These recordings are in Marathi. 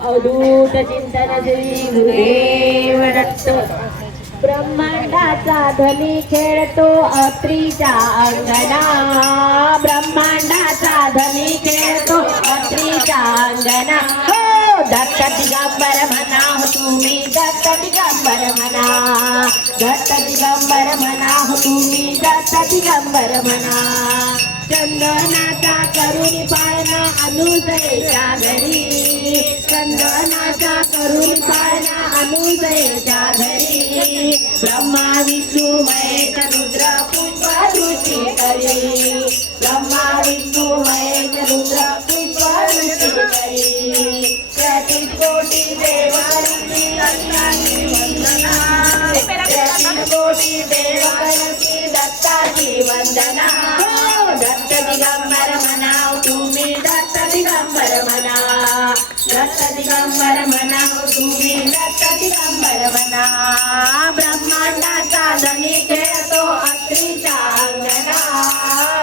अवधूत चिंतन श्री गुरुदेव दत्त। ब्रह्मांडाचा ध्वनी खेळतो अत्रीच्या अंगणा, ब्रह्मांडाचा ध्वनी खेळतो अत्रीच्या अंगणा। हो दत्त दिगंबर म्हणा, हो तुम्ही दत्त दिगंबर म्हणा, दत्त दिगंबर म्हणा, हो तुम्ही दत्त दिगंबर म्हणा। चंदनाचा करून पाळणा अनुसयेच्या घरी, चंदनाचा करून पाळणा अनुसयेच्या घरी। ब्रह्मा विष्णू महेश रुद्र पुष्प दृष्टी करी, ब्रह्मा विष्णू महेश रुद्र पुष्प दृष्टी करी। तेहतीस कोटी देवांची दत्ताची वंदना, तेहतीस कोटी देवांची दत्ताची वंदना। दत्त दिगंबर म्हणा, तुम्ही दत्त दिगंबर म्हणा, दत्त दिगंबर म्हणा, तुम्ही दत्त दिगंबर म्हणा। ब्रह्मांडाचा ध्वनी खेळतो अत्रीच्या अंगणा,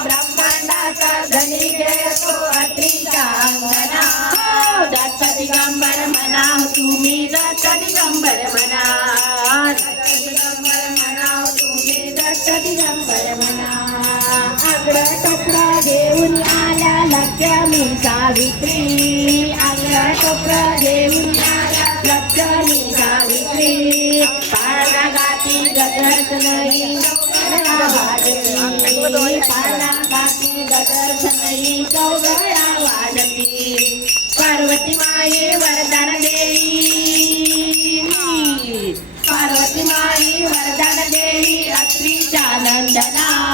ब्रह्मांडाचा ध्वनी खेळतो अत्रीच्या अंगणा। दत्त दिगंबर म्हणा, तुम्ही दत्त दिगंबर म्हणा, दत्त दिगंबर म्हणा, तुम्ही दत्त दिगंबर म्हणा। आगळं टोपरं घेऊन आल्या लक्ष्मी सावित्री, आगळं टोपरं घेऊन आल्या लक्ष्मी सावित्री। पाळणा गाती गदर्थ नाही चौघडा वाजती, पाळणा गाती गदर्थ नाही चौघडा वाजती। पार्वती माये वरदान देई, पार्वती माई वरदान देई अत्रीच्या नंदना।